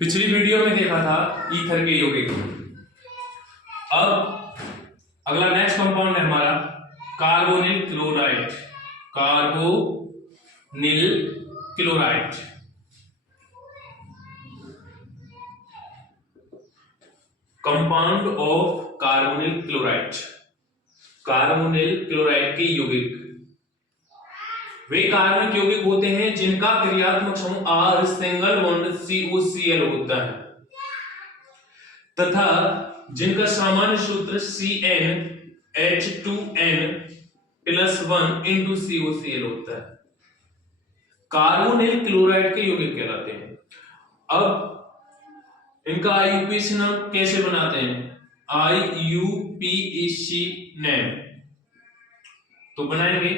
पिछली वीडियो में देखा था ईथर के यौगिक। अब अगला नेक्स्ट कंपाउंड है हमारा carbonyl chloride. Carbonyl chloride compound of carbonyl chloride. Carbonyl chloride के यौगिक वे कार्बनिक यौगिक होते हैं जिनका क्रियात्मक समूह R सिंगल बॉन्ड COCl होता है तथा जिनका सामान्य सूत्र CnH2n+1 COCl होता है। कार्बोनिल क्लोराइड के यौगिक कहलाते हैं। अब इनका IUPAC नाम कैसे बनाते हैं? IUPAC नेम तो बनाएंगे,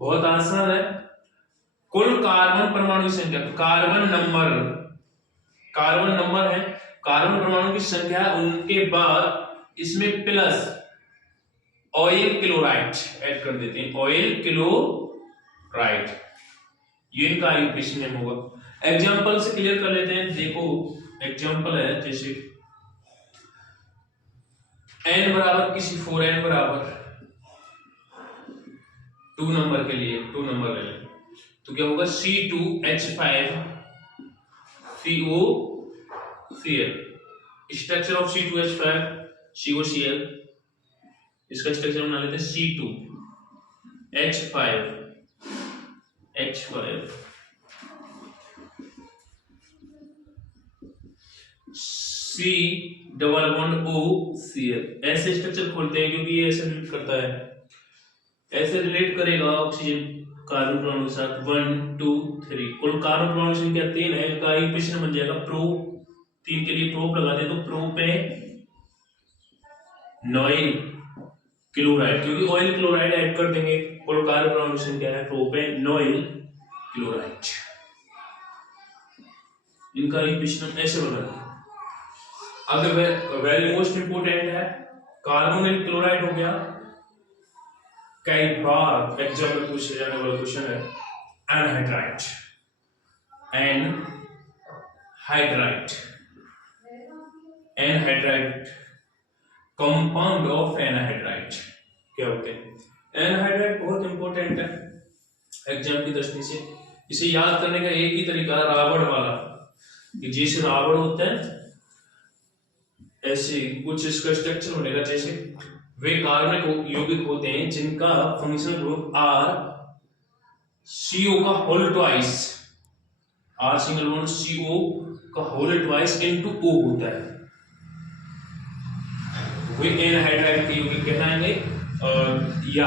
बहुत आसान है। कुल कार्बन परमाणु की संख्या, कार्बन नंबर है, कार्बन परमाणु की संख्या, उनके बाद इसमें प्लस ऑयल क्लोराइड ऐड कर देते हैं। ऑयल क्लोराइड ये इनका IUPAC नेम होगा। एग्जांपल से क्लियर कर लेते हैं। देखो एग्जांपल है जैसे n बराबर किसी 4n बराबर 2 नंबर के लिए 2 नंबर ले लें तो क्या होगा C2H5COCl। Structure of C2H5 COCl, इसका स्ट्रक्चर बना लेते हैं C2H5 C double bond OCl। ऐसे स्ट्रक्चर खोलते हैं क्योंकि ये ऐसे रिलेट करता है, ऐसे रिलेट करेगा ऑक्सीजन कार्बन परमाणु के साथ 1 2 3। कुल कार्बन परमाणु संख्या 3 है। इनका IUPAC बन जाएगा प्रो। 3 के लिए प्रोप लगा दे तो प्रोपेनॉइल क्लोराइड, क्योंकि ऑयल क्लोराइड ऐड कर देंगे। कुल कार्बन परमाणु संख्या है प्रोपेनॉइल क्लोराइड। इनका IUPAC ऐसे बना है। अगर वेरी मोस्ट इंपोर्टेंट है कार्बोनिल क्लोराइड हो गया। कई बार एग्जाम में पूछे जाने वाला क्वेश्चन है anhydride. Anhydride compound of anhydride क्या होते हैं? एनहाइड्राइड बहुत इंपॉर्टेंट है एग्जाम की दृष्टि से। इसे याद करने का एक ही तरीका रावण वाला, कि जैसे रावण होता है ऐसे कुछ इसका स्ट्रक्चर बनेगा। जैसे वे कार्बनिक यौगिक होते हैं जिनका फंक्शनल ग्रुप R CO का whole twice, R single bond CO का होल ट्वाइस इनटू O होता है। वे एनहाइड्राइड के यौगिक कहलाएंगे। और या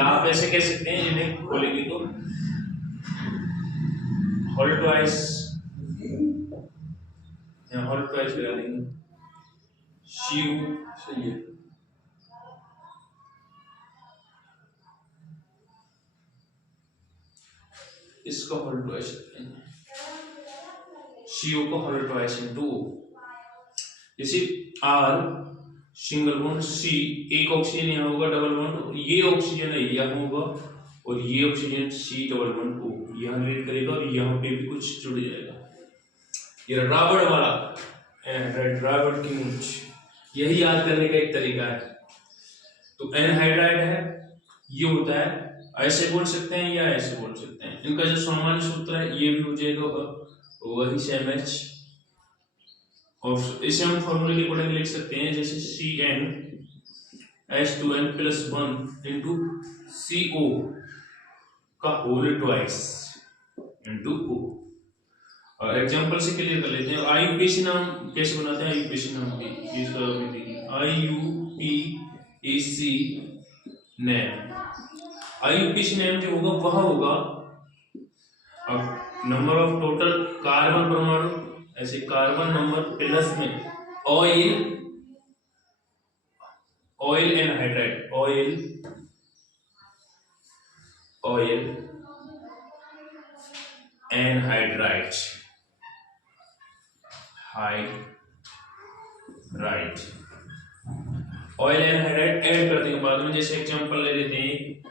आप ऐसे कह सकते हैं, इन्हें खोलेंगे तो होल ट्वाइस लगा देंगे CO। सही है। इसका होल ट्वाइस CO का होल ट्वाइस इनटू O। जैसे R सिंगल बॉन्ड C, एक ऑक्सीजन यहाँ होगा डबल बॉन्ड, ये ऑक्सीजन है यहाँ होगा और ये oxygen C double bond O यहाँ रिलेट करेगा और यहाँ पे भी कुछ जुड़ जाएगा। ये रावण वाला रावण की मूंछ, यही याद करने का एक तरीका है। तो एनहाइड्राइड है, ये होता है, ऐसे बोल सकते हैं या ऐसे बोल सकते हैं। इनका जो सामान्य सूत्र है ये भी हो जाएगा वही सेम H। और इसे हम फॉर्मूले के अकॉर्डिंग लिख सकते हैं जैसे CnH2n+1 CO का होल ट्वाइस इनटू O। और एग्जांपल से क्लियर कर लेते हैं। IUPAC नाम कैसे बनाते हैं? IUPAC नाम भी इसका IUPAC नेम। IUPAC नेम जो होगा वह होगा अब नंबर ऑफ टोटल कार्बन परमाणु, ऐसे कार्बन नंबर प्लस में oil anhydride, oil anhydride oil anhydride add कर देंगे बाद में। जैसे एग्जांपल ले लेते हैं,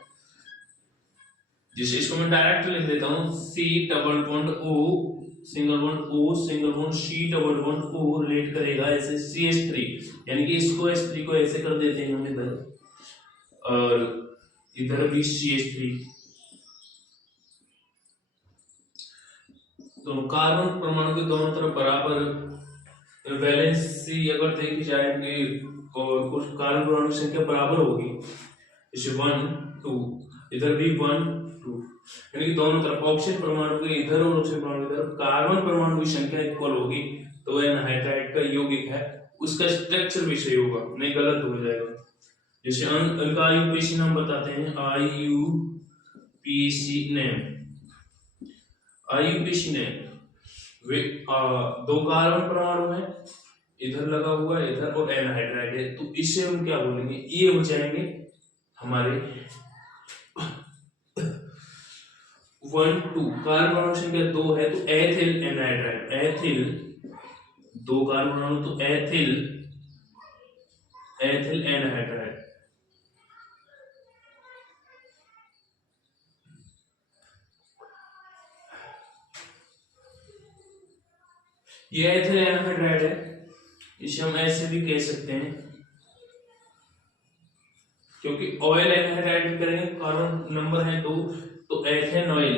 जैसे इसको मैं डायरेक्ट लिख देता हूं C double bond O single bond O single bond C double bond O relate करेगा ऐसे CH3, यानी कि इसको S3 को ऐसे कर देते हैं हम इधर, और इधर भी CH3। दोनों कार्बन परमाणु के दोनों तरफ बराबर वैलेंसी अगर देखी जाएगी और कुछ कार्बन परमाणु की संख्या बराबर होगी, जैसे 1 2, इधर भी 1 2, यानी कि दोनों तरफ ऑक्सीजन परमाणु के इधर और ऑक्सीजन परमाणु की तरफ कार्बन परमाणु की संख्या इक्वल होगी, तो एनहाइड्राइड का यौगिक है उसका स्ट्रक्चर भी सही होगा, नहीं गलत हो जाएगा। जैसे इनका आईयूपीएसी नाम बताते हैं, आईयूपीएसी नेम, आईयूपीएसी नेम वे दो कार्बन परमाणु है, इधर लगा हुआ है इधर, और एनहाइड्राइड है, तो इससे हम क्या बोलेंगे, ये हो जाएंगे हमारे 1 2 कार्बन परमाणु संख्या 2 है तो एथिल एनहाइड्राइड, एथिल 2 कार्बन परमाणु तो एथिल एनहाइड्राइड। ये एथिल एनहाइड्राइड है, इसे हम ऐसे भी कह सकते हैं, क्योंकि ऑयल एनहाइड्राइड करेंगे कार्बन नंबर है 2, तो एथेनॉइल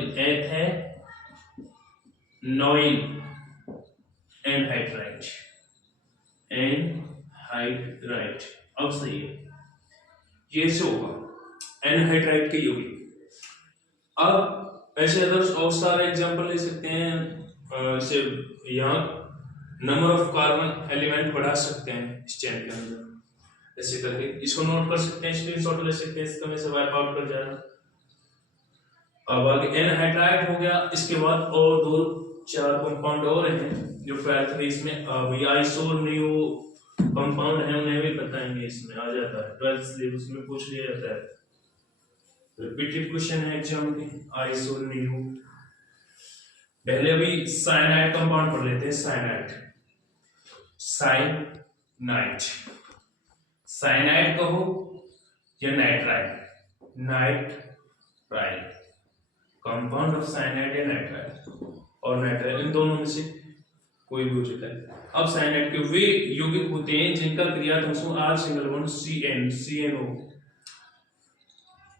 एनहाइड्राइड अब सही है, ये से होगा एनहाइड्राइड के यौगिक। अब ऐसे अदर्स और सारे एग्जांपल ले सकते हैं, से यहाँ नंबर ऑफ कार्बन एलिमेंट बढ़ा सकते हैं इस चेन के अंदर, ऐसे करके इसको नोट कर सकते हैं, स्क्रीनशॉट ले सकते हैं, इसका में से वाइप आउट कर जाएगा। अब आगे एनहाइड्राइड हो गया, इसके बाद और 2-4 कंपाउंड और हैं जो 12th में इसमें आइसोनियो कंपाउंड है, उन्हें भी बताएंगे, इसमें आ जाता है 12th सिलेबस में पूछ लिया जाता है, रिपीटेड क्वेश्चन है एग्जाम में। आइसोनियो पहले अभी साइनाइड कंपाउंड पढ़ लेते हैं, साइनाइड कहो या नाइट्राइल, कंपाउंड ऑफ साइनाइड या नाइट्राइल, और नाइट्राइल इन दोनों में से कोई भी हो सकता है। अब साइनाइड के वे यौगिक होते हैं जिनका क्रियात्मक समूह R सिंगल बॉन्ड CNO,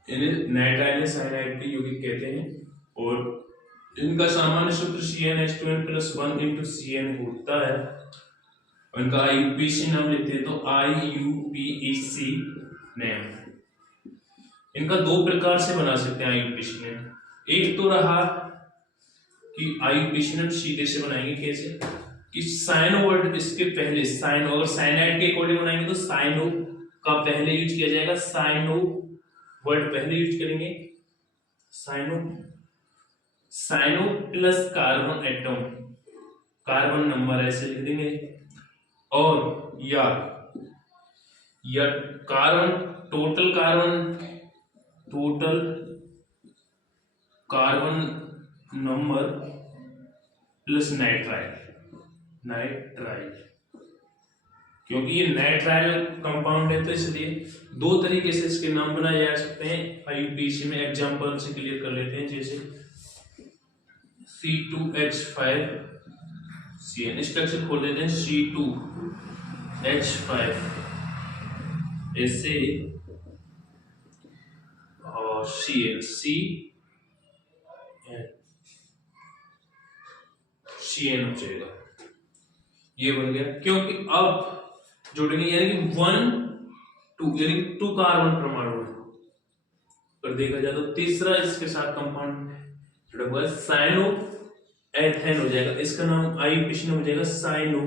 इन्हें नाइट्राइल या साइनाइड के यौगिक कहते हैं, और इनका सामान्य सूत्र CnH2n+1 CN होता है। उनका आईयूपीएसी नाम लेते हैं तो आईयूपीएसी नेम, इनका 2 प्रकार से बना सकते हैं आईयूपीएसी नेम। एक तो रहा कि आईयूपीएसी नेम सीधे से बनाएंगे, कैसे कि साइनो वर्ड इसके पहले, साइनो अगर साइनाइड के अकॉर्डिंग बनाएंगे तो साइनो का पहले यूज किया जाएगा, साइनो वर्ड पहले यूज करेंगे, cyano plus carbon atom, carbon number ऐसे लिख देंगे, और या carbon total carbon number plus nitrile, क्योंकि ये नाइट्राइल कंपाउंड है तो इसलिए 2 तरीके से इसके नाम बनाए जा सकते हैं आईयूपीएसी में। एग्जांपल से क्लियर कर लेते हैं, जैसे C2H5CN, स्ट्रक्चर खोल देते हैं, C2H5 ऐसे और CN हो जाएगा, ये बन गया, क्योंकि अब जोड़ेंगे यानी कि 1 2 यानी 2 कार्बन परमाणु पर देखा जाए तो तीसरा इसके साथ कंपाउंड जुड़ा हुआ है, साइनो एथेन हो जाएगा, इसका नाम आईयूपीएसी हो जाएगा साइनो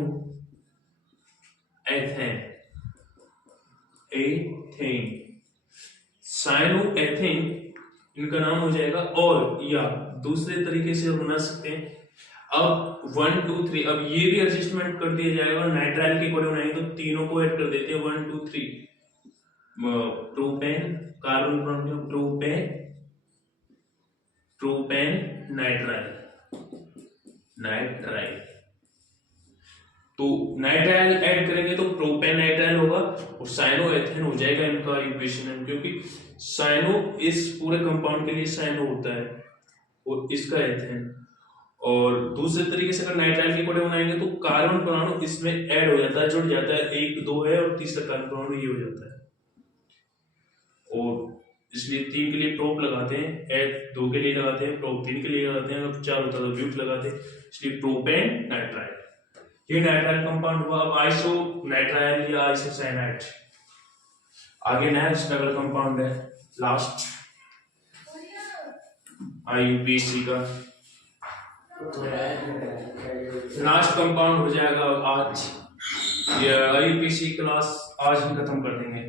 एथेन, इनका नाम हो जाएगा। और या दूसरे तरीके से बना सकते हैं, अब 1 2 3, अब ये भी एडजस्टमेंट कर दिया जाएगा, नाइट्राइल के कोड बनाएंगे तो तीनों को ऐड कर देते हैं, 1 2 3, प्रोपेन कार्बन प्रोपेन नाइट्राइल, तो नाइट्राइल ऐड करेंगे तो प्रोपेन नाइट्राइल होगा और साइनो एथेन हो जाएगा इनका इक्वेशन, क्योंकि साइनो इस पूरे कंपाउंड के लिए साइनो होता है और इसका एथेन, और दूसरे तरीके से अगर नाइट्राइल के कोडिंग बनाएंगे तो कार्बन परमाणु इसमें ऐड हो जाता है, जुड़ जाता है, 1 2 है और तीसरा कार्बन परमाणु ये हो जाता है। और इसलिए 3 के लिए प्रोप लगाते हैं, H 2 के लिए लगाते हैं, प्रोप 3 के लिए लगाते हैं, अगर 4 होता तो ब्यूट लगाते हैं, इसलिए प्रोपेन नाइट्राइल। ये नाइट्राइल कंपाउंड हुआ। अब आइसो नाइट्राइल या आइसोसाइनाइड। आगे नेक्स्ट डबल कंपाउंड है, लास्ट IUPAC का लास्ट कंपाउंड हो जाएगा आज। ये IUPAC क्लास आज ही खत्म कर देंगे।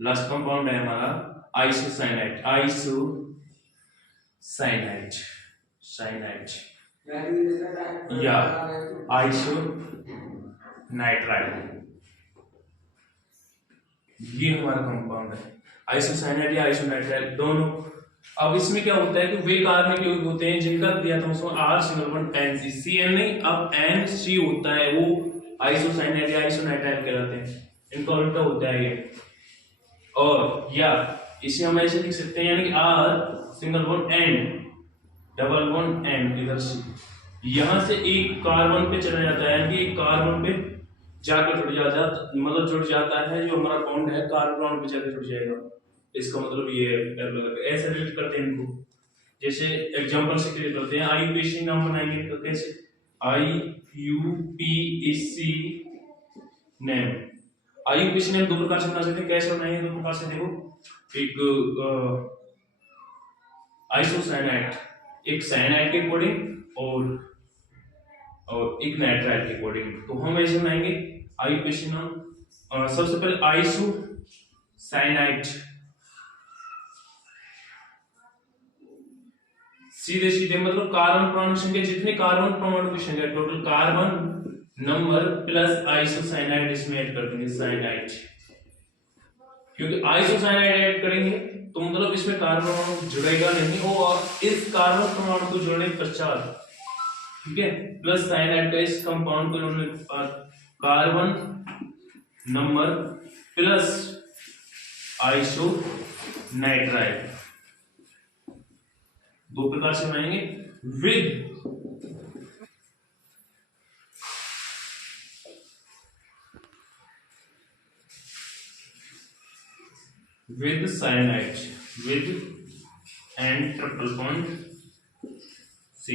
लास्ट कंपाउंड है हमारा आइसोसाइनाइड। आइसोसाइनाइड या आइसोनाइट्राइल, ये हमारा कंपाउंड है आइसोसाइनाइड या आइसोनाइट्राइल दोनों। अब इसमें क्या होता है कि वे कार्बनिक यौगिक होते हैं जिनका दिया था उसमें R single bond NC, CN नहीं, अब NC होता है, वो आइसोसाइनाइड या आइसोनाइट्राइल कहलाते हैं। इनका उल्टा होता है ये। और या इसे हम ऐसे लिख सकते हैं, यानी कि R single bond N double bond N, इधर से यहां से एक कार्बन पे चला जाता है, यानी कि एक कार्बन पे जाकर जुड़ जाता है, मतलब जुड़ जाता है, जो हमारा बॉन्ड है कार्बन पे जाकर जुड़ जाएगा। इसका मतलब ये है, ऐसे रिलेट करते हैं इनको। जैसे एग्जांपल से क्लियर करते हैं, IUPAC नाम बनाएंगे तो कैसे, IUPAC नेम। IUPAC नेम दो प्रकार से बना सकते हैं, कैसे बनाएंगे दो प्रकार से, देखो, एक आइसोसाइनाइड, एक साइनाइड के कोडिंग और एक नाइट्राइल के कोडिंग। तो हम ऐसे बनाएंगे IUPAC नाम। सबसे पहले आइसोसाइनाइड, सीधे सीधे मतलब कार्बन परमाणु संख्या, जितने कार्बन परमाणु की संख्या total carbon number plus isocyanide इसमें ऐड कर देंगे, साइनाइड। क्योंकि आइसोसाइनाइड ऐड करेंगे तो मतलब इसमें कार्बन परमाणु जुड़ेगा नहीं, और इस कार्बन परमाणु को जोड़ने के पश्चात, ठीक है, प्लस साइनाइड का इस कंपाउंड को जोड़ने के बाद कार्बन नंबर प्लस आइसोनाइट्राइल, दो प्रकार से बनाएंगे। With cyanide, with and triple bond C,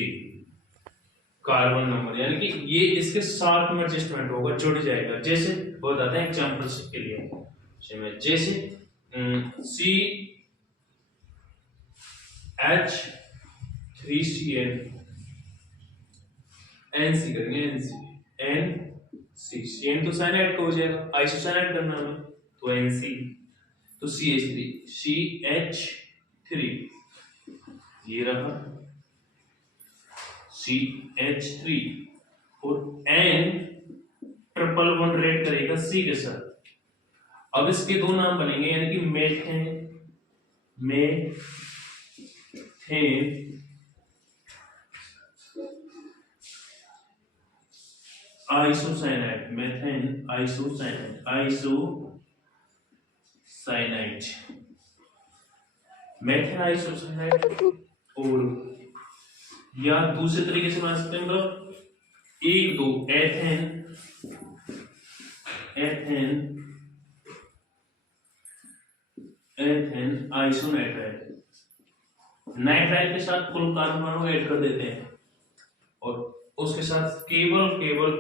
carbon number, यानी कि ये इसके साथ में एडजस्टमेंट होगा, जुड़ जाएगा। जैसे बताते हैं एग्जांपल के लिए, जैसे CH3CN NC करेंगे, NC CN तो साइनाइड का हो जाएगा, आइसोसाइनाइड करना है तो NC, तो CH3 ये रहा CH3 और N ट्रिपल बॉन्ड रेड करेगा C के साथ। अब इसके दो नाम बनेंगे, यानी कि methane isocyanide, methane isocyanide, methane isocyanide. और या दूसरे तरीके से बना सकते हैं, मतलब 1 2 एथेन आइसोनाइट्राइल, नाइट्राइल के साथ कुल कार्बन परमाणु ऐड कर देते हैं और उसके साथ केवल